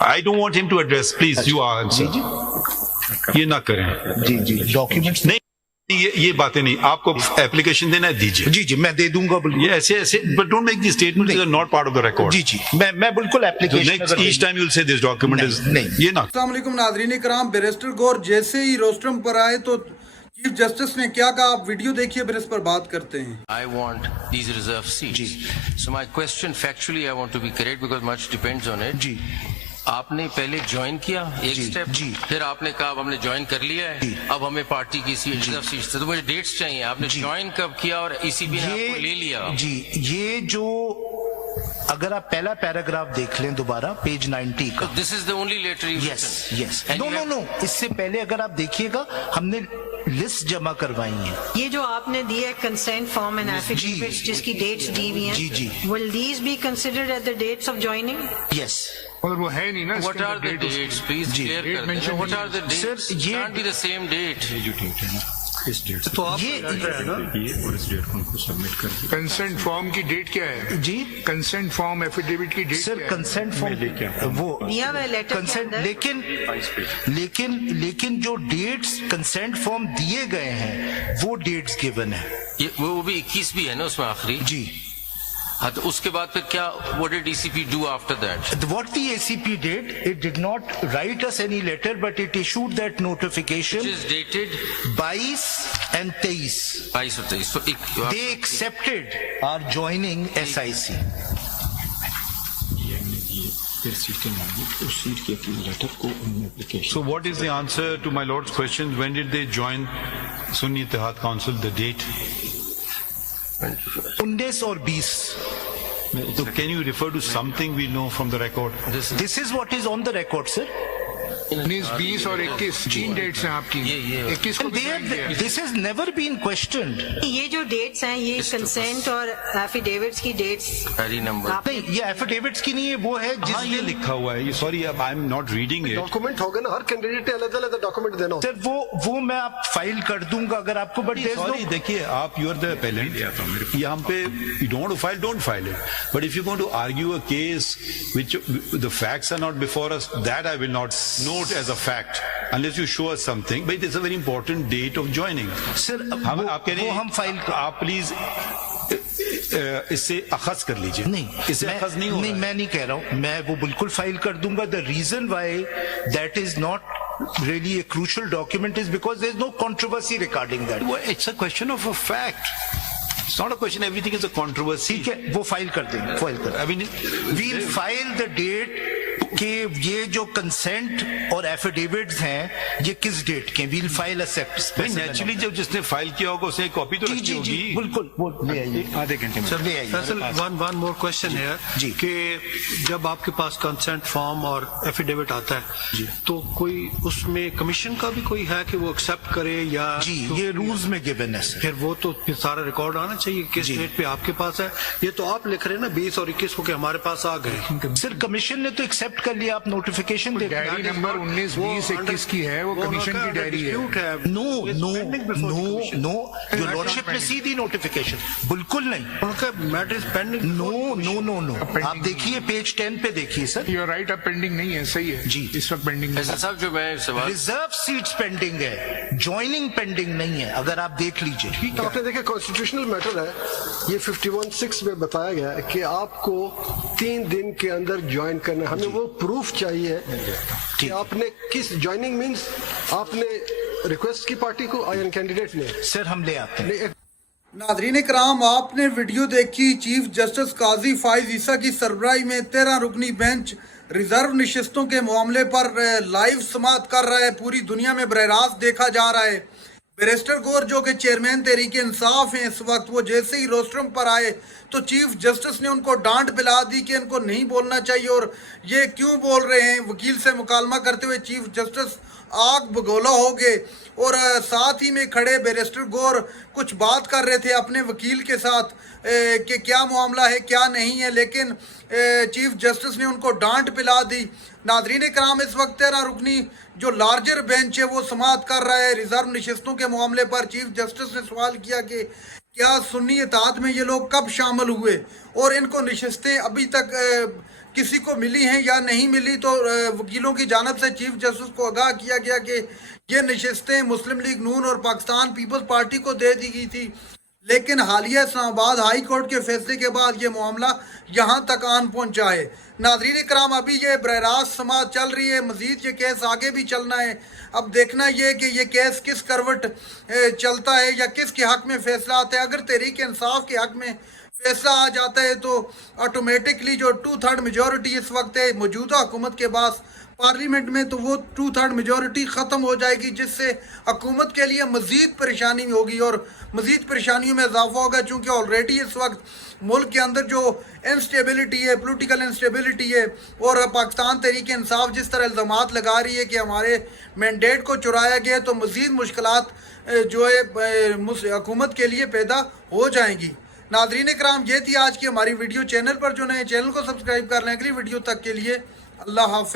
I don't want him to address. Please, you answer. یہ نہ کریں. جی ڈاکیومنٹس نہیں یہ باتیں نہیں. آپ کو اپلیکیشن دینا ہے دیجیے. جی میں دے دوں گا بالکل. یہ ایسے but don't make these statements that are not part of the record. جی میں بالکل application each time you'll say this document is یہ نہ. السلام علیکم ناظرین کرام. بیرسٹر گور جیسے ہی روسٹرم پر آئے تو چیف جسٹس نے کیا کہا, آپ ویڈیو دیکھیے پھر اس پر بات کرتے ہیں. I want these reserved seats. So my question factually I want to be correct because much depends on it. جی آپ نے پہلے جوائن کیا ایک سٹیپ, پھر آپ نے کہا اب ہم نے جوائن کر لیا ہے, اب ہمیں پارٹی کی ریزرو سیٹس تو مجھے ڈیٹس چاہیے. آپ نے جوائن کب کیا اور ای سی بی نے آپ کو لے لیا؟ جی یہ جو اگر آپ پہلا پیراگراف دیکھ لیں دوبارہ پیج 90 کا, this is the only letter you yes no اس سے پہلے اگر آپ دیکھیے گا ہم نے لسٹ جمع کروائی ہیں. یہ جو آپ نے دی ہے کنسینٹ فارم اینڈ ایفیڈیوٹس جس کی ڈیٹس دی ہوئی ہیں, will these be considered at the dates of joining? یس اور وہ ہے نہیں نا. What are the dates? Please clear کر دیں. What are the dates? Sir, It can't be the same date. تو آپ کنسنٹ فارم کی ڈیٹ کیا ہے؟ جی کنسنٹ فارم ایفیڈیوٹ کی ڈیٹ سر کنسنٹ فارم وہ دیا ہوا ہے لیٹر کے اندر, لیکن جو ڈیٹس کنسنٹ فارم دیے گئے ہیں وہ ڈیٹس گیون ہے. وہ بھی 21 بھی ہے نا اس میں آخری. جی ہاں تو اس کے بعد پھر کیا what did ECP do after that? What the ACP did, it did not write us any letter, but it issued that notification. Which is dated 22 and 23. 22 اور 23. So They accepted our joining SIC. So what is the answer to my lord's question? When did they join Sunni Ittihad Council? The date? 19 اور 20. So can you refer to something we know from the record? This is what is on the record, sir. 19, 20 اور 21 تین dates ہیں آپ کی. 21 کو This has never been questioned. یہ جو dates ہیں یہ کنسینٹ اور ایفیڈیوٹس کی ڈیٹس پہلی نمبر نہیں, یہ ایفیڈیوٹس کی نہیں ہے, وہ ہے ہاں یہ لکھا ہوا ہے. Sorry I am not reading it. Document ہوگا نا, ہر کینڈیڈیٹ الگ الگ ڈاکومنٹ دینا. سر وہ میں آپ فائل کر دوں گا اگر آپ کو. بٹ سوری دیکھیے آپ یو آر دا اپیلنٹ, یہاں پہ you don't file don't file it. But if you going to argue a case which the facts are not before us, that I will not note as a fact unless you show us something. But it is a very important date of joining. سر آپ کہہ رہے ہیں آپ please اس سے اخذ کر لیجیے. نہیں اس سے اخذ نہیں ہوگا. میں نہیں کہہ رہا ہوں, میں وہ بالکل فائل کر دوں گا. the reason why that is not really a crucial document is because there is no controversy regarding that. It's a question of a fact. It's not a question everything is a controversy. ٹھیک ہے وہ file کر دیں گے. File کر I mean we'll file the date کہ یہ جو کنسینٹ اور ایفیڈیوٹس ہیں یہ کس ڈیٹ کے. ویل فائل نیچرلی جب جس نے فائل کیا ہوگا اسے کاپی تو رکھنی ہوگی. بالکل وہ لے آئیے آدھے گھنٹے میں. سر لے آئیے. فیصل ون مور کوشچن ہے جی کہ جب آپ کے پاس کنسنٹ فارم اور ایفیڈیوٹ آتا ہے تو کوئی اس میں کمیشن کا بھی کوئی ہے کہ وہ ایکسپٹ کرے یا جی یہ رولز میں گیون ہے سر. پھر وہ تو سارا ریکارڈ آنا چاہیے کس ڈیٹ پہ آپ کے پاس ہے. یہ تو آپ لکھ رہے ہیں نا 20 اور 21 کو کہ ہمارے پاس آ گئے. سر کمیشن نے تو ایکسپٹ کر لیا, آپ نوٹیفیکیشن دے. ڈائری نمبر 19 20 21 کی ہے, وہ کمیشن کی ڈائری ہے. نو یور لارڈشپ نے سیدھی نوٹیفیکیشن بالکل نہیں. Matter is pending. نو آپ دیکھیے پیج 10 پہ دیکھیے سر. یو آر رائٹ, اب پینڈنگ نہیں ہے. صحیح ہے جی اس وقت پینڈنگ فیصل صاحب جو میں سوال ریزرو سیٹس پینڈنگ ہے, جوائننگ پینڈنگ نہیں ہے. اگر آپ دیکھ لیجیے آپ نے دیکھا کانسٹیٹیوشنل میٹر ہے یہ 51(6) میں بتایا گیا ہے کہ آپ کو 3 دن کے اندر جوائن کرنا ہے. ہمیں وہ پروف چاہیے کہ آپ نے کس جوائننگ مینس آپ نے ریکویسٹ کی پارٹی کو یا کینڈیڈیٹ نے. سر ہم لے آتے ہیں. ناظرین کرام آپ نے ویڈیو دیکھی. چیف جسٹس قاضی فائز عیسیٰ کی سربراہی میں 13 رکنی بینچ ریزرو نشستوں کے معاملے پر لائیو سماعت کر رہا ہے. پوری دنیا میں براہ راست دیکھا جا رہا ہے. بیرسٹر گور جو کہ چیئرمین تحریک انصاف ہیں اس وقت, وہ جیسے ہی روسٹرم پر آئے تو چیف جسٹس نے ان کو ڈانٹ پلا دی کہ ان کو نہیں بولنا چاہیے اور یہ کیوں بول رہے ہیں. وکیل سے مکالمہ کرتے ہوئے چیف جسٹس آگ بگولا ہو گئے اور ساتھ ہی میں کھڑے بیرسٹر گور کچھ بات کر رہے تھے اپنے وکیل کے ساتھ کہ کیا معاملہ ہے کیا نہیں ہے, لیکن چیف جسٹس نے ان کو ڈانٹ پلا دی. ناظرین کرام اس وقت 13 رکنی جو لارجر بینچ ہے وہ سماعت کر رہا ہے ریزرو نشستوں کے معاملے پر. چیف جسٹس نے سوال کیا کہ کیا سنی اتحاد میں یہ لوگ کب شامل ہوئے اور ان کو نشستیں ابھی تک کسی کو ملی ہیں یا نہیں ملی، تو وکیلوں کی جانب سے چیف جسٹس کو آگاہ کیا گیا کہ یہ نشستیں مسلم لیگ نون اور پاکستان پیپلز پارٹی کو دے دی گئی تھی، لیکن حالیہ اسلام آباد ہائی کورٹ کے فیصلے کے بعد یہ معاملہ یہاں تک آن پہنچا ہے۔ ناظرین کرام، ابھی یہ براہ راست سماعت چل رہی ہے، مزید یہ کیس آگے بھی چلنا ہے۔ اب دیکھنا یہ کہ یہ کیس کس کروٹ چلتا ہے یا کس کے حق میں فیصلہ آتا ہے۔ اگر تحریک انصاف کے حق میں فیصلہ آ جاتا ہے تو آٹومیٹکلی جو 2/3 میجورٹی اس وقت ہے موجودہ حکومت کے پاس پارلیمنٹ میں، تو وہ 2/3 میجورٹی ختم ہو جائے گی، جس سے حکومت کے لیے مزید پریشانی ہوگی اور مزید پریشانیوں میں اضافہ ہوگا، چونکہ آلریڈی اس وقت ملک کے اندر جو انسٹیبلٹی ہے، پولیٹیکل انسٹیبلٹی ہے، اور پاکستان تحریک انصاف جس طرح الزامات لگا رہی ہے کہ ہمارے مینڈیٹ کو چرایا گیا، تو مزید مشکلات جو ہے حکومت کے لیے پیدا ہو جائیں گی۔ ناظرین کرام، یہ تھی آج کی ہماری ویڈیو۔ چینل پر جو نئے چینل کو سبسکرائب کر لیں۔ اگلی ویڈیو تک کے لیے اللہ حافظ۔